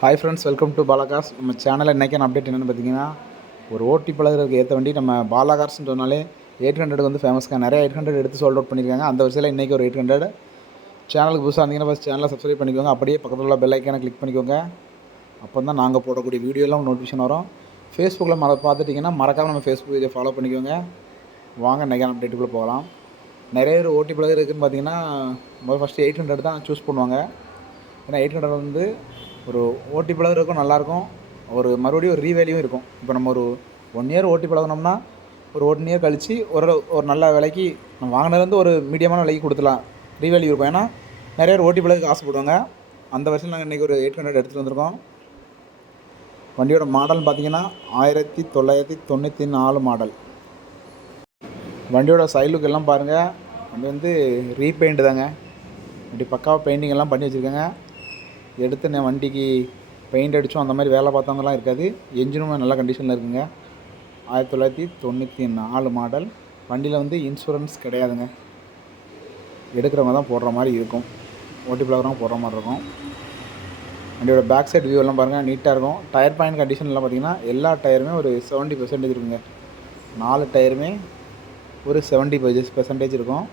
Hi friends welcome to Balakas நம்ம சேனலில் இன்றைக்கான அப்டேட் என்னென்னு பார்த்தீங்கன்னா ஒரு ஓட்டி பழகிறதுக்கு ஏற்ற வண்டி நம்ம பாலாகார்ஸ்னு சொன்னாலே எயிட் ஹண்ட்ரட் வந்து ஃபேமஸ்க்காக நிறைய எயிட் ஹண்ட்ரட் எடுத்து சோல்ட் அவுட் பண்ணியிருக்காங்க. அந்த வரிசையில் இன்றைக்கி ஒரு எயிட் ஹண்ட்ரட் சேனலுக்கு புதுசாக இருந்தீங்கன்னா ஃபஸ்ட் சேனலை சப்ஸ்கிரைப் பண்ணிக்கோங்க. அப்படியே பக்கத்தில் உள்ள பெல் ஐக்கானை கிளிக் பண்ணிக்கோங்க. அப்போ தான் நாங்கள் போடக்கூடிய வீடியோலாம் நோட்டிஃபிகேஷன் வரும். ஃபேஸ்புக்கில் மற பார்த்துட்டிங்கன்னா மறக்காமல் நம்ம ஃபேஸ்புக் இதை ஃபாலோ பண்ணிக்கோங்க. வாங்க இன்றைக்கான அப்டேட்டுக்குள்ளே போகலாம். நிறைய பேர் ஓட்டி பழகு இருக்குதுன்னு பார்த்தீங்கன்னா முதல் ஃபஸ்ட்டு எயிட் ஹண்ட்ரட் தான் சூஸ் பண்ணுவாங்க. ஏன்னா எயிட் ஹண்ட்ரட் வந்து ஒரு ஓட்டி பழகிறதுக்கும் நல்லாயிருக்கும். ஒரு மறுபடியும் ஒரு ரீவேல்யூவும் இருக்கும். இப்போ நம்ம ஒரு ஒன் இயர் ஓட்டி பழகினோம்னா ஒரு ஒன் இயர் கழித்து ஒரு ஒரு நல்ல விலைக்கு நம்ம வாங்கினதுலேருந்து ஒரு மீடியமான விலைக்கு கொடுத்துலாம் ரீவேல்யூ இருக்கும். ஏன்னா நிறைய பேர் ஓட்டி பழகுக்கு ஆசைப்படுவாங்க. அந்த வருஷம் நாங்கள் இன்றைக்கி ஒரு எயிட் ஹண்ட்ரட் எடுத்துகிட்டு வந்திருக்கோம். வண்டியோட மாடல்னு பார்த்தீங்கன்னா ஆயிரத்தி தொள்ளாயிரத்தி தொண்ணூற்றி நாலு மாடல் வண்டியோட சைலுக்கு எல்லாம் பாருங்கள் வண்டி வந்து ரீபெயிண்ட் தாங்க. இப்படி பக்காவாக பெயிண்டிங் எல்லாம் பண்ணி வச்சுருக்காங்க. எடுத்து நான் வண்டிக்கு பெயிண்ட் அடித்தோம் அந்த மாதிரி வேலை பார்த்தவங்கலாம் இருக்காது. என்ஜினும் நல்ல கண்டிஷனில் இருக்குங்க. ஆயிரத்தி தொள்ளாயிரத்தி தொண்ணூற்றி நாலு மாடல் வண்டியில் வந்து இன்சூரன்ஸ் கிடையாதுங்க. எடுக்கிறவங்க தான் போடுற மாதிரி இருக்கும். ஓட்டி பிளாகிறவங்க போடுற மாதிரி இருக்கும். வண்டியோட பேக் சைட் வியூ எல்லாம் பாருங்கள் நீட்டாக இருக்கும். டயர் பாயிண்ட் கண்டிஷன்லாம் பார்த்தீங்கன்னா எல்லா டயருமே ஒரு செவன்ட்டி பர்சன்டேஜ் இருக்குங்க. நாலு டயருமே ஒரு செவன்ட்டி பெர்சன்டேஜ் இருக்கும்.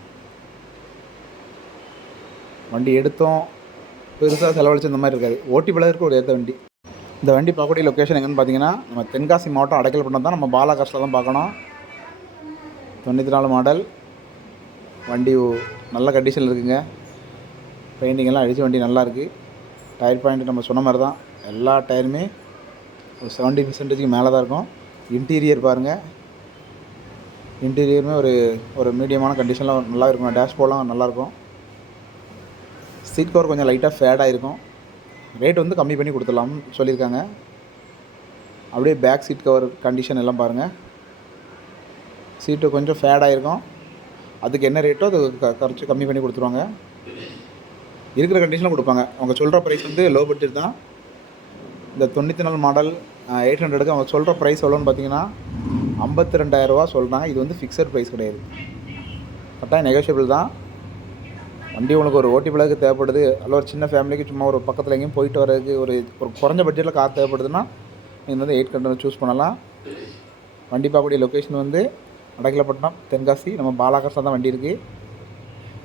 வண்டி எடுத்தோம் பெருசாக செலவழிச்சு இந்த மாதிரி இருக்காது. ஓட்டி பழகிறதுக்கு ஒரு ஏற்ற வண்டி. இந்த வண்டி பார்க்கக்கூடிய லொக்கேஷன் எங்கன்னு பார்த்தீங்கன்னா நம்ம தென்காசி மாவட்டம் அடைக்கல் பண்ண தான் நம்ம பாலாகாசில் தான் பார்க்கணும். தொண்ணூற்றி நாலு மாடல். வண்டி நல்ல கண்டிஷனில் இருக்குங்க. பெயிண்டிங்கெல்லாம் அடித்த வண்டி நல்லா இருக்குது டயர் பாயிண்ட் நம்ம சொன்ன மாதிரி தான். எல்லா டயருமே ஒரு செவன்ட்டி பர்சன்டேஜுக்கு மேலே தான் இருக்கும். இன்டீரியர் பாருங்கள் இன்டீரியருமே ஒரு ஒரு மீடியமான கண்டிஷனில் நல்லா இருக்கும் டேஷ்போர்ட்லாம் நல்லாயிருக்கும் சீட் கவர் கொஞ்சம் லைட்டாக ஃபேடாக இருக்கும் ரேட் வந்து கம்மி பண்ணி கொடுத்துடலாம்னு சொல்லியிருக்காங்க. அப்படியே பேக் சீட் கவர் கண்டிஷன் எல்லாம் பாருங்கள் சீட்டு கொஞ்சம் ஃபேடாக இருக்கும் அதுக்கு என்ன ரேட்டோ அது க குறைச்சி கம்மி பண்ணி கொடுத்துருவாங்க. இருக்கிற கண்டிஷனில் கொடுப்பாங்க. அவங்க சொல்கிற ப்ரைஸ் வந்து லோ பட்ஜெட் தான். இந்த தொண்ணூற்றி நாலு மாடல் எயிட் ஹண்ட்ரடுக்கு அவங்க சொல்கிற ப்ரைஸ் எவ்வளோன்னு பார்த்தீங்கன்னா ஐம்பத்தி ரெண்டாயிரரூவா சொல்கிறாங்க இது வந்து ஃபிக்ஸட் ப்ரைஸ் கிடையாது. கரெக்டாக நெகோஷியபிள் தான். வண்டி உங்களுக்கு ஒரு ஓட்டி பிளாக்கு தேவைப்படுது. அல்ல ஒரு சின்ன ஃபேமிலிக்கு சும்மா ஒரு பக்கத்தில் எங்கேயும் போயிட்டு வரதுக்கு ஒரு ஒரு குறைஞ்ச பட்ஜெட்டில் கார் தேவைப்படுதுன்னா நீங்கள் வந்து எயிட் ஹண்ட்ரட் சூஸ் பண்ணலாம். வண்டி பார்க்கக்கூடிய லொக்கேஷன் வந்து அடக்கிலப்பட்டினம் தென்காசி. நம்ம பாலாகாசில் தான் வண்டி இருக்குது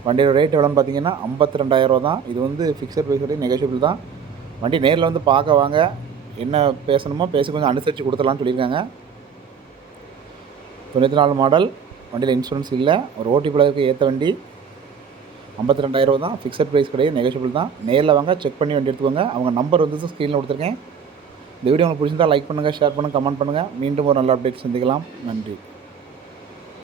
வண்டியோட ரேட் எவ்வளோன்னு பார்த்தீங்கன்னா ஐம்பத்தி ரெண்டாயிரரூவா தான். இது வந்து ஃபிக்ஸட் ப்ரைஸோட நெகோஷியபிள் தான். வண்டி நேரில் வந்து பார்க்க வாங்க. என்ன பேசணுமோ பேசி கொஞ்சம் அனுசரித்து கொடுத்துடலாம்னு சொல்லியிருக்காங்க. தொண்ணூற்றி நாலு மாடல் வண்டியில் இன்சூரன்ஸ் இல்லை. ஒரு ஓட்டி பிள்ளைக்கு ஏற்ற வண்டி. ஐம்பத்தி ரெண்டாயிரம் தான் ஃபிக்ஸட் ப்ரைஸ் கிடையாது நெகோஷியபிள் தான். நேரில் வாங்க செக் பண்ணி வண்டி எடுத்துக்கோங்க. அவங்க நம்பர் வந்து ஸ்க்ரீனில் கொடுத்துருக்கேன். இந்த வீடியோ உங்களுக்கு பிடிச்சிருந்தா லைக் பண்ணுங்கள் ஷேர் பண்ணுங்கள் கமெண்ட் பண்ணுங்கள் மீண்டும் ஒரு நல்ல அப்டேட் சந்திக்கலாம். நன்றி.